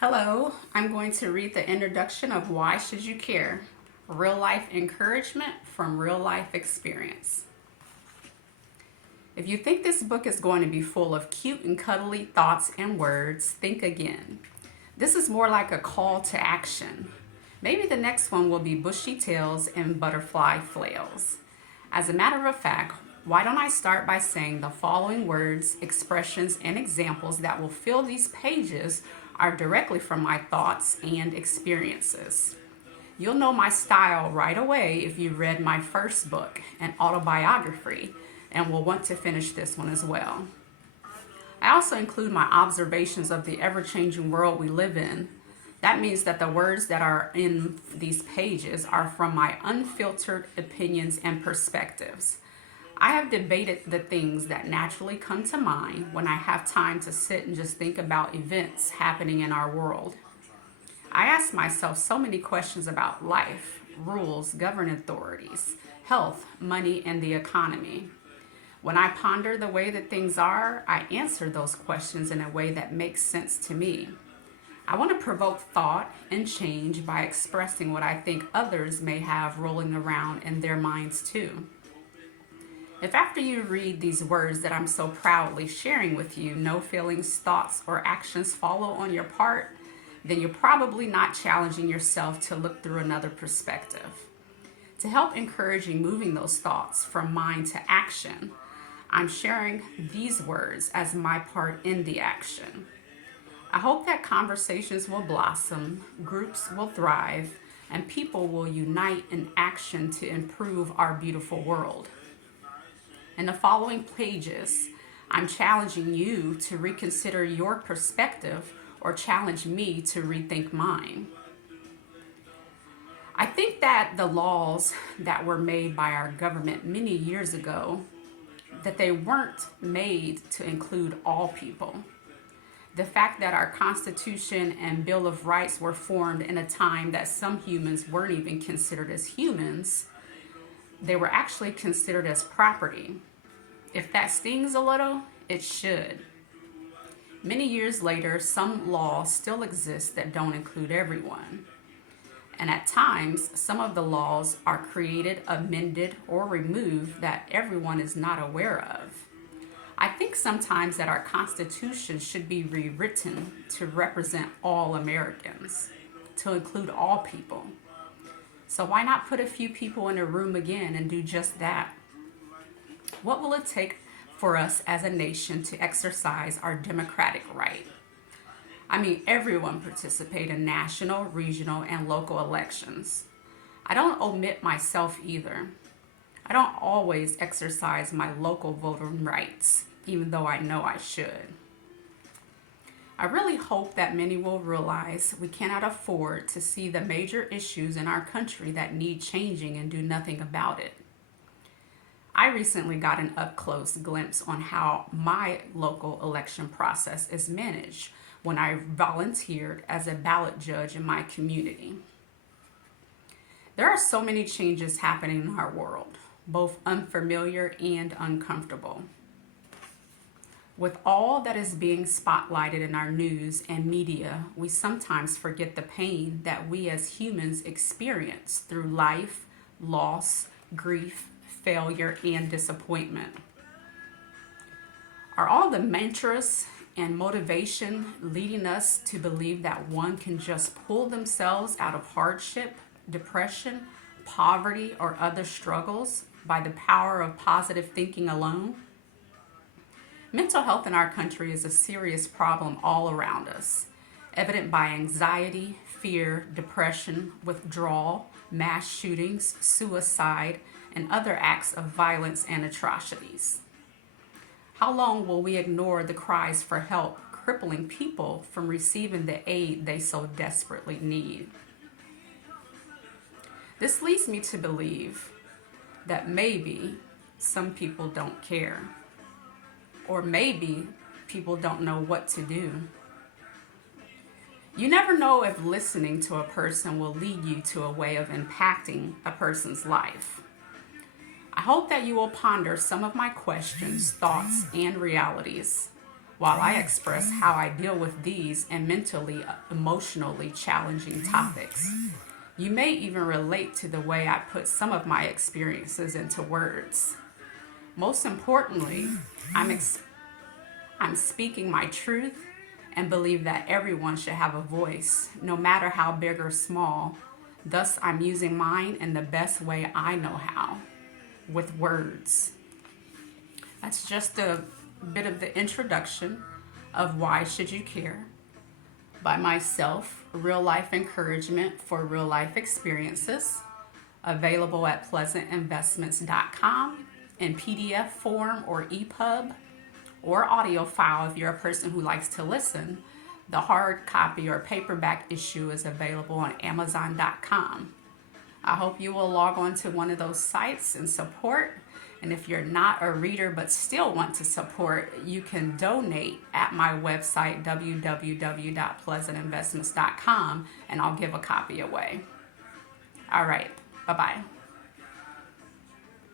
Hello, I'm going to read the introduction of Why Should You Care? Real life encouragement from real life experience. If you think this book is going to be full of cute and cuddly thoughts and words, think again. This is more like a call to action. Maybe the next one will be bushy tails and butterfly flails. As a matter of fact, why don't I start by saying the following words, expressions, and examples that will fill these pages are directly from my thoughts and experiences. You'll know my style right away if you read my first book, an autobiography, and will want to finish this one as well. I also include my observations of the ever-changing world we live in. That means that the words that are in these pages are from my unfiltered opinions and perspectives. I have debated the things that naturally come to mind when I have time to sit and just think about events happening in our world. I ask myself so many questions about life, rules, governing authorities, health, money, and the economy. When I ponder the way that things are, I answer those questions in a way that makes sense to me. I want to provoke thought and change by expressing what I think others may have rolling around in their minds too. If after you read these words that I'm so proudly sharing with you, no feelings, thoughts, or actions follow on your part, then you're probably not challenging yourself to look through another perspective. To help encourage you moving those thoughts from mind to action, I'm sharing these words as my part in the action. I hope that conversations will blossom, groups will thrive, and people will unite in action to improve our beautiful world. In the following pages, I'm challenging you to reconsider your perspective or challenge me to rethink mine. I think that the laws that were made by our government many years ago, that they weren't made to include all people. The fact that our Constitution and Bill of Rights were formed in a time that some humans weren't even considered as humans, they were actually considered as property. If that stings a little, it should. Many years later, some laws still exist that don't include everyone. And at times, some of the laws are created, amended, or removed that everyone is not aware of. I think sometimes that our Constitution should be rewritten to represent all Americans, to include all people. So why not put a few people in a room again and do just that? What will it take for us as a nation to exercise our democratic right? I mean, everyone participate in national, regional, and local elections. I don't omit myself either. I don't always exercise my local voting rights, even though I know I should. I really hope that many will realize we cannot afford to see the major issues in our country that need changing and do nothing about it. I recently got an up-close glimpse on how my local election process is managed when I volunteered as a ballot judge in my community. There are so many changes happening in our world, both unfamiliar and uncomfortable. With all that is being spotlighted in our news and media, we sometimes forget the pain that we as humans experience through life, loss, grief, failure, and disappointment. Are all the mantras and motivation leading us to believe that one can just pull themselves out of hardship, depression, poverty, or other struggles by the power of positive thinking alone? Mental health in our country is a serious problem all around us, evident by anxiety, fear, depression, withdrawal, mass shootings, suicide, and other acts of violence and atrocities. How long will we ignore the cries for help, crippling people from receiving the aid they so desperately need? This leads me to believe that maybe some people don't care, or maybe people don't know what to do. You never know if listening to a person will lead you to a way of impacting a person's life. I hope that you will ponder some of my questions, thoughts, and realities. while I express how I deal with these and mentally, emotionally challenging topics. You may even relate to the way I put some of my experiences into words. Most importantly, I'm speaking my truth and believe that everyone should have a voice, no matter how big or small. Thus, I'm using mine in the best way I know how, with words. That's just a bit of the introduction of Why Should You Care by myself, Real Life Encouragement for Real Life Experiences, available at pleasantinvestments.com in PDF form or EPUB or audio file if you're a person who likes to listen. The hard copy or paperback issue is available on Amazon.com. I hope you will log on to one of those sites and support. And if you're not a reader but still want to support, you can donate at my website, www.pleasantinvestments.com, and I'll give a copy away. All right, bye-bye.